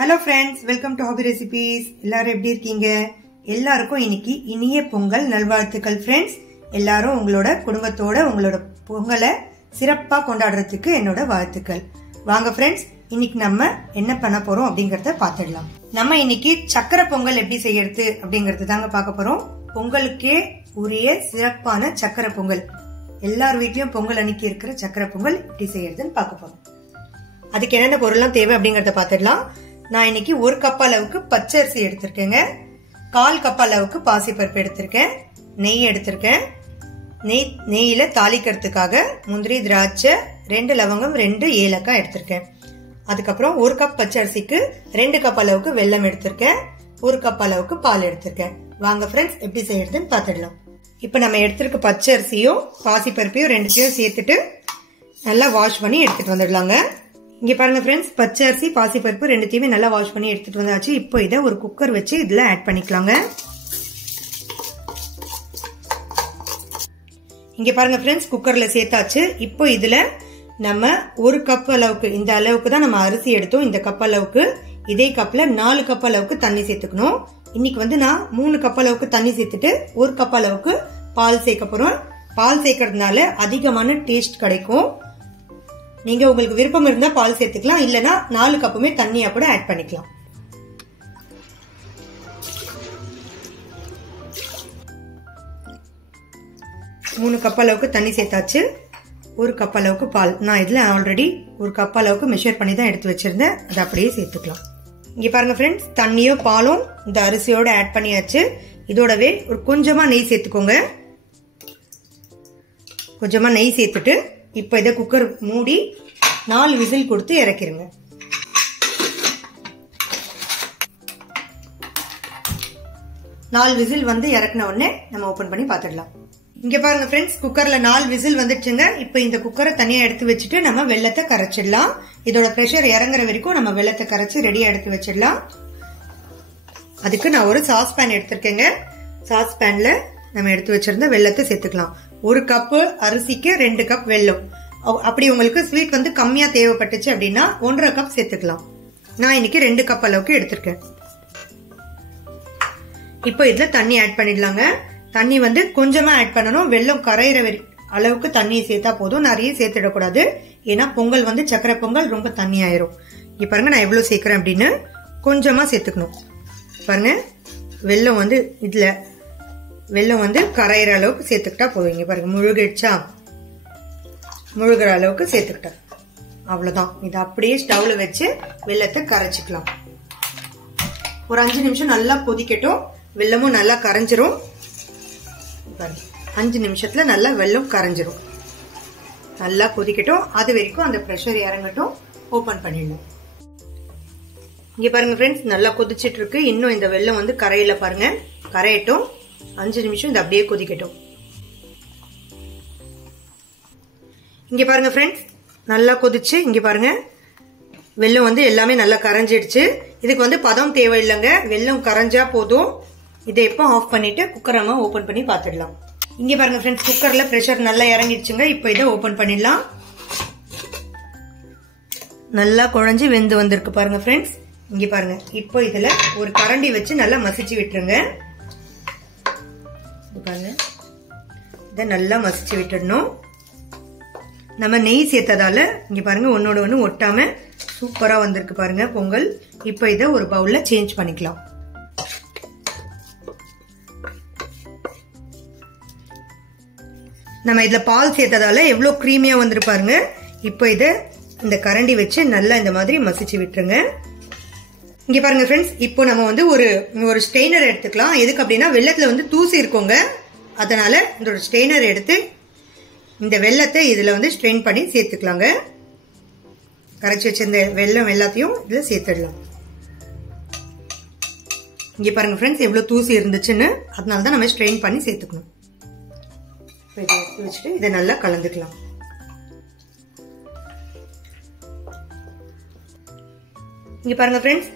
Hello friends, welcome to hobby recipes. எல்லாரும் எப்படி இருக்கீங்க? எல்லாருக்கும் இன்னைக்கு இனிய பொங்கல் நல்வாழ்த்துக்கள் ஃப்ரெண்ட்ஸ். எல்லாரும் உங்களோட குடும்பத்தோட உங்களோட பொங்கலை சிறப்பா கொண்டாடுறதுக்கு என்னோட வாழ்த்துக்கள். வாங்க ஃப்ரெண்ட்ஸ், இன்னைக்கு நம்ம என்ன பண்ண போறோம் அப்படிங்கறத பாத்துடலாம். நம்ம இன்னைக்கு சக்கரை பொங்கல் எப்படி செய்யறது அப்படிங்கறது தாங்க பார்க்க போறோம். பொங்கலுக்கே உரிய சிறப்பான சக்கரை பொங்கல், எல்லார் வீட்லயும் பொங்கல் அன்னைக்கு இருக்கிற சக்கரை பொங்கல் எப்படி செய்யறதுன்னு பார்க்க போறோம். அதுக்கு என்னென்ன பொருள்லாம் தேவை அப்படிங்கறத பாத்துடலாம். நான் இன்னைக்கு 1 கப் அளவுக்கு பச்சரிசி எடுத்திருக்கேங்க. 1/4 கப் அளவுக்கு பாசிப்பருப்பு எடுத்திருக்கேன். நெய் எடுத்திருக்கேன். நெய்யில தாளிக்கிறதுக்காக முந்திரி, திராட்சை, 2 லவங்கம், 2 ஏலக்காய் எடுத்திருக்கேன். அதுக்கப்புறம் 1 கப் பச்சரிசிக்கு 2 கப் அளவுக்கு வெல்லம் எடுத்திருக்கேன். 1 கப் அளவுக்கு பால் எடுத்திருக்கேன். வாங்க ஃப்ரெண்ட்ஸ், எப்படி செய்யறதுன்னு பாத்துடலாம். இப்ப நம்ம எடுத்திருக்க பச்சரிசியும் பாசிப்பருப்பையும் 2த்தையும் சேர்த்துட்டு நல்லா வாஷ் பண்ணி எடுத்துட்டு வந்துடலாங்க. இங்க பாருங்க ஃப்ரெண்ட்ஸ், பச்சரிசி பாசிப்பருப்பு 2த்தையுமே நல்லா வாஷ் பண்ணி எடுத்துட்டு வந்தாச்சு. இப்போ இதை ஒரு குக்கர் வச்சு இதுல ஆட் பண்ணிக்கலாங்க. இங்க பாருங்க ஃப்ரெண்ட்ஸ், குக்கர்ல சேர்த்தாச்சு. இப்போ இதுல நம்ம 1 கப் அளவுக்கு, இந்த அளவுக்கு தான் நம்ம அரிசி எடுத்தோம். இந்த கப் அளவுக்கு இதே கப்ல 4 கப் அளவுக்கு தண்ணி சேர்த்துக்கணும். இன்னைக்கு நான் 3 கப் அளவுக்கு தண்ணி சேர்த்துட்டு 1 கப் அளவுக்கு பால் சேர்க்க போறோம். பால் சேர்க்கறதுனால அதிகமான டேஸ்ட் கிடைக்கும். நீங்க உங்களுக்கு விருப்பம் இருந்தா பால் சேர்த்துக்கலாம், இல்லனா 4 கப்புமே தண்ணியா கூட ஆட் பண்ணிக்கலாம். மூணு கப் அளவுக்கு தண்ணி சேர்த்தாச்சு. 1 கப் அளவுக்கு பால். நான் இதுல ஆல்ரெடி 1 கப் அளவுக்கு மெஷர் பண்ணி தான் எடுத்து வச்சிருந்தேன். அதை அப்படியே சேர்த்துக்கலாம். இங்க பாருங்க ஃப்ரெண்ட்ஸ், தண்ணியும் பாலும் இந்த அரிசியோட ஆட் பண்ணியாச்சு. இதோடவே ஒரு கொஞ்சமா நெய் சேர்த்துக்கோங்க. கொஞ்சமா நெய் சேர்த்துட்டு இப்ப இதை குக்கர் மூடி 4 விசில் கொடுத்து இறக்கிருங்க. நாலு விசில் இறக்கின உடனே நம்ம ஓபன் பண்ணி பாத்துடலாம். இங்க பாருங்க ஃப்ரெண்ட்ஸ், குக்கர்ல 4 விசில் வந்துடுச்சுங்க. இப்ப இந்த குக்கரை தனியா எடுத்து வச்சுட்டு நம்ம வெல்லத்தை கரைச்சிடலாம். இதோட பிரஷர் இறங்குற வரைக்கும் நம்ம வெல்லத்தை கரைச்சி ரெடியா எடுத்து வச்சிடலாம். அதுக்கு நான் ஒரு சாஸ் பேன் எடுத்திருக்கேங்க. சாஸ் பேன்ல நம்ம எடுத்து வச்சிருந்த வெல்லத்தை சேர்த்துக்கலாம். 1 கப் அரிசிக்கு 2 கப் வெல்லம். அப்படி உங்களுக்கு ஸ்வீட் கம்மியா தேவைப்பட்டுச்சு அப்படின்னா 1.5 கப் சேர்த்துக்கலாம். நான் இன்னைக்கு 2 கப் அளவுக்கு எடுத்திருக்கேன். இப்போ இதுல தண்ணி ஆட் பண்ணிடலாங்க. தண்ணி கொஞ்சமா ஆட் பண்ணணும். வெல்லம் கரையிற அளவுக்கு தண்ணி சேர்த்தா போதும், நிறைய சேர்த்துடக்கூடாது. ஏன்னா பொங்கல் சக்கரை பொங்கல் ரொம்ப தண்ணி ஆயிரும். இப்ப பாருங்க, நான் எவ்வளவு சேர்க்கிறேன் அப்படின்னு கொஞ்சமா சேர்த்துக்கணும். பாருங்க, வெல்லம் இதுல வெல்லம் கரையிற அளவுக்கு சேர்த்துக்கிட்டா போதும். இங்க பாருங்க, முழுகிடுச்சா? முழுகிற அளவுக்கு சேர்த்துக்கிட்டேன். அவ்வளவுதான். இதை அப்படியே ஸ்டவ்ல வச்சு வெல்லத்தை கரைச்சிக்கலாம். ஒரு 5 நிமிஷம் நல்லா கொதிக்கட்டும். வெல்லமும் நல்லா கரைஞ்சிரும். 5 நிமிஷத்துல நல்லா வெல்லம் கரைஞ்சிரும். நல்லா கொதிக்கட்டும். அது வரைக்கும் அந்த பிரஷர் இறங்கட்டும். ஓபன் பண்ணிடலாம். இங்க பாருங்க ஃப்ரெண்ட்ஸ், நல்லா கொதிச்சிட்டு இருக்கு. இன்னும் இந்த வெல்லம் கரையில பாருங்க. கரையட்டும். 5 நிமிஷம் இது அப்படியே கொதிக்கட்டும். இங்க பாருங்க ஃப்ரெண்ட்ஸ், நல்லா கொதிச்சு, இங்க பாருங்க வெல்லம் எல்லாமே நல்லா கரைஞ்சிடுச்சு. இதுக்கு பதம் தேவையில்லைங்க, வெல்லம் கரைஞ்சா போதும். இதை இப்போ ஆஃப் பண்ணிட்டு குக்கரை நம்ம ஓபன் பண்ணி பாத்துடலாம். இங்க பாருங்க ஃப்ரெண்ட்ஸ், குக்கர்ல பிரஷர் நல்லா இறங்கிடுச்சுங்க. இப்போ இதை ஓபன் பண்ணிடலாம். நல்லா குழஞ்சு வெந்து வந்திருக்கு பாருங்க ஃப்ரெண்ட்ஸ். இங்க பாருங்க, இப்போ இதுல ஒரு கரண்டி வச்சு நல்லா மசிச்சு விட்டுருங்க. பாருங்க, இதை நல்லா மசிச்சு விட்டுடணும். நம்ம நெய் சேர்த்ததால இங்க பாருங்க, ஒன்னோட ஒண்ணு ஒட்டாம சூப்பரா வந்திருக்கு பாருங்க பொங்கல். இப்ப இதை ஒரு பவுல்ல சேஞ்ச் பண்ணிக்கலாம். நம்ம இதுல பால் சேர்த்ததால எவ்வளவு கிரீமியா வந்திருப்பாருங்க. இப்ப இதை இந்த கரண்டி வச்சு நல்லா இந்த மாதிரி மசிச்சு விட்டுருங்க. இங்க பாருங்க ஃப்ரெண்ட்ஸ், இப்போ நம்ம ஒரு ஸ்ட்ரெயினர் எடுத்துக்கலாம். எதுக்கு அப்படின்னா வெல்லத்துல தூசி இருக்குங்க. அதனால இந்த ஒரு ஸ்ட்ரெயினர் எடுத்து இந்த வெல்லத்தை இதுல ஸ்ட்ரெயின் பண்ணி சேர்த்துக்கலாங்க. கரைச்சி வச்சிருந்த வெல்லம் எல்லாத்தையும் இதுல சேர்த்துடலாம். இங்க பாருங்க ஃப்ரெண்ட்ஸ், எவ்வளவு தூசி இருந்துச்சுன்னு. அதனாலதான் நம்ம ஸ்ட்ரெயின் பண்ணி சேர்த்துக்கணும். இதை எடுத்து வச்சுட்டு இதை நல்லா கலந்துக்கலாம். இங்க பாருங்க ஃப்ரெண்ட்ஸ்,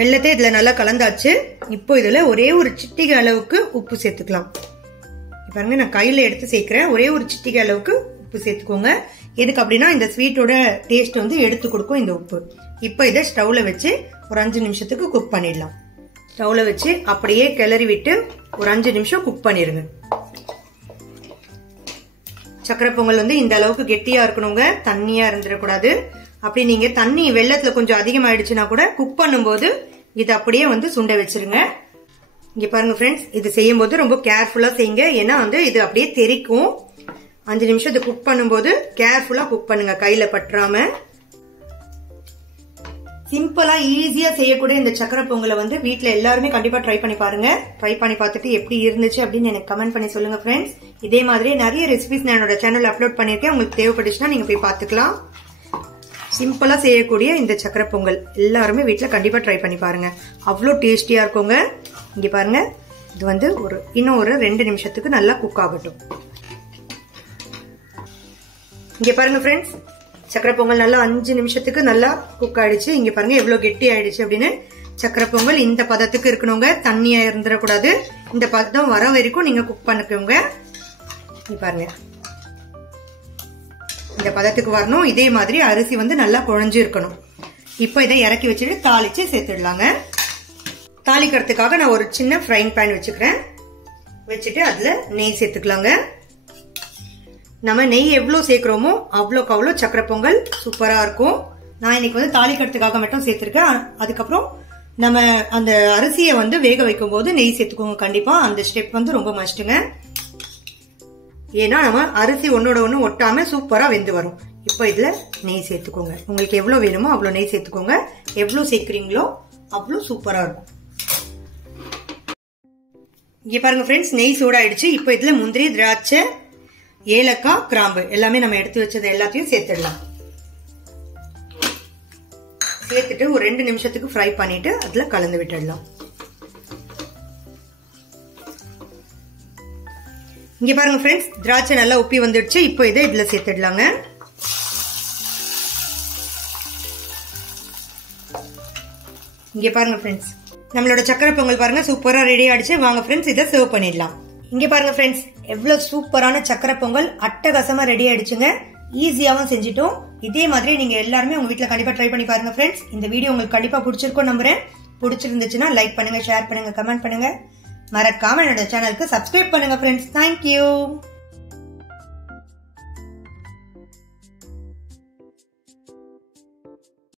வெல்லத்தை இதுல நல்லா கலந்தாச்சு. இப்போ இதுல ஒரே ஒரு சிட்டிகை அளவுக்கு உப்பு சேர்த்துக்கலாம். பாருங்க, நான் கையில எடுத்து சேர்க்கிறேன். ஒரே ஒரு சிட்டிகை அளவுக்கு உப்பு சேர்த்துக்கோங்க. எதுக்கு அப்படின்னா இந்த ஸ்வீட்டோட டேஸ்ட் எடுத்து கொடுக்கும் இந்த உப்பு. இப்போ இதை ஸ்டவ்ல வச்சு ஒரு 5 நிமிஷத்துக்கு குக் பண்ணிடலாம். ஸ்டவ்ல வச்சு அப்படியே கிளறி விட்டு ஒரு 5 நிமிஷம் குக் பண்ணிருங்க. சக்கரை பொங்கல் வந்து இந்த அளவுக்கு கெட்டியா இருக்கணுங்க, தண்ணியா இருந்துடக்கூடாது. அப்படி நீங்க தண்ணி வெள்ளத்துல கொஞ்சம் அதிகமாயிடுச்சுன்னா கூட குக் பண்ணும்போது இது அப்படியே வந்து சுண்ட வச்சிருங்க. இங்க பாருங்க ஃப்ரெண்ட்ஸ், இது செய்யும் போது ரொம்ப கேர்ஃபுல்லா செய்யுங்க. ஏன்னா வந்து இது அப்படியே தெறிக்கும். 5 நிமிஷம் இது குக் பண்ணும்போது கேர்ஃபுல்லா குக் பண்ணுங்க, கையில பற்றாம. சிம்பிளா ஈஸியா செய்யக்கூடிய இந்த சக்கரை பொங்கலை வந்து வீட்டுல எல்லாருமே கண்டிப்பா ட்ரை பண்ணி பாருங்க. ட்ரை பண்ணி பார்த்துட்டு எப்படி இருந்துச்சு அப்படின்னு எனக்கு கமெண்ட் பண்ணி சொல்லுங்க ஃப்ரெண்ட்ஸ். இதே மாதிரி நிறைய ரெசிபிஸ் நான் என்னோட சேனல்ல அப்லோட் பண்ணிருக்கேன். உங்களுக்கு தேவைப்பட்டுச்சுன்னா நீங்க போய் பார்த்துக்கலாம். சிம்பிளா செய்யக்கூடிய இந்த சக்கரை பொங்கல் எல்லாருமே வீட்டுல கண்டிப்பா ட்ரை பண்ணி பாருங்க. அவ்வளோ டேஸ்டியா இருக்குங்க. இங்க பாருங்க, இது வந்து இன்னும் ஒரு 2 நிமிஷத்துக்கு நல்லா குக் ஆகட்டும். இங்க பாருங்க ஃப்ரெண்ட்ஸ், சக்கரை பொங்கல் நல்லா 5 நிமிஷத்துக்கு நல்லா குக் ஆயிடுச்சு. இங்க பாருங்க எவ்வளவு கெட்டி ஆயிடுச்சு அப்படின்னு. சக்கரை பொங்கல் இந்த பதத்துக்கு இருக்கணுங்க, தண்ணியா இருந்துடக்கூடாது. இந்த பதம் வர வரைக்கும் நீங்க குக் பண்ணிக்கோங்க. இங்க பாருங்க இந்த பதத்துக்கு வரணும். இதே மாதிரி அரிசி வந்து நல்லா குழஞ்சு இருக்கணும். இப்போ இதை இறக்கி வச்சுட்டு தாளிச்சு சேர்த்துடலாங்க. தாளிக்கிறதுக்காக நான் ஒரு சின்ன ஃப்ரைங் பேன் வச்சுக்கிறேன். வச்சுட்டு அதுல நெய் சேர்த்துக்கலாங்க. நம்ம நெய் எவ்வளவு சேர்க்கிறோமோ அவ்வளோக்கு அவ்வளோ சக்கரை பொங்கல் சூப்பரா இருக்கும். நான் இன்னைக்கு வந்து தாளிக்கிறதுக்காக மட்டும் சேர்த்திருக்கேன். அதுக்கப்புறம் நம்ம அந்த அரிசியை வந்து வேக வைக்கும் போது நெய் சேர்த்துக்கோங்க கண்டிப்பா. அந்த ஸ்டெப் வந்து ரொம்ப மஸ்ட்டுங்க. ஏன்னா நம்ம அரிசி ஒன்னோட ஒண்ணு ஒட்டாம சூப்பரா வெந்து வரும். இப்போ இதுல நெய் சேர்த்துக்கோங்க. உங்களுக்கு எவ்வளவு வேணுமோ அவ்வளவு நெய் சேர்த்துக்கோங்க. எவ்வளவு சேர்க்கிறீங்களோ அவ்வளவு சூப்பரா இருக்கும். இங்க பாருங்க ஃப்ரெண்ட்ஸ், நெய் சூடாயிடுச்சு. இப்போ இதுல முந்திரி, திராட்சை, ஏலக்காய், கிராம்பு எல்லாமே நம்ம எடுத்து வச்சது எல்லாத்தையும் சேர்த்துடலாம். சேர்த்துட்டு ஒரு 2 நிமிஷத்துக்கு ஃப்ரை பண்ணிட்டு அதுல கலந்து விட்டுடலாம். இங்க பாருங்க ஃப்ரெண்ட்ஸ், திராட்சை நல்லா உப்பி வந்துடுச்சு. இப்போ இதை இதுல சேர்த்துடலாங்க. இங்க பாருங்க ஃப்ரெண்ட்ஸ், நம்மளோட சக்கரை பொங்கல் பாருங்க சூப்பரா ரெடி ஆயிடுச்சு. வாங்க ஃப்ரெண்ட்ஸ் இதை சர்வ் பண்ணிடலாம். இங்க பாருங்க ஃப்ரெண்ட்ஸ், எவ்வளவு சூப்பரான சக்கரை பொங்கல் அட்டகாசமா ரெடி ஆயிடுச்சுங்க. ஈஸியாவும் செஞ்சிட்டோம். இதே மாதிரி நீங்க எல்லாருமே உங்க வீட்டுல கண்டிப்பா ட்ரை பண்ணி பாருங்க ஃப்ரெண்ட்ஸ். இந்த வீடியோ உங்களுக்கு கண்டிப்பா பிடிச்சிருக்கும் நம்புறேன். பிடிச்சிருந்துச்சுன்னா லைக் பண்ணுங்க, ஷேர் பண்ணுங்க, கமெண்ட் பண்ணுங்க. மறக்காம என்னோட சேனலுக்கு சப்ஸ்கிரைப் பண்ணுங்க ஃப்ரெண்ட்ஸ். தேங்க்யூ.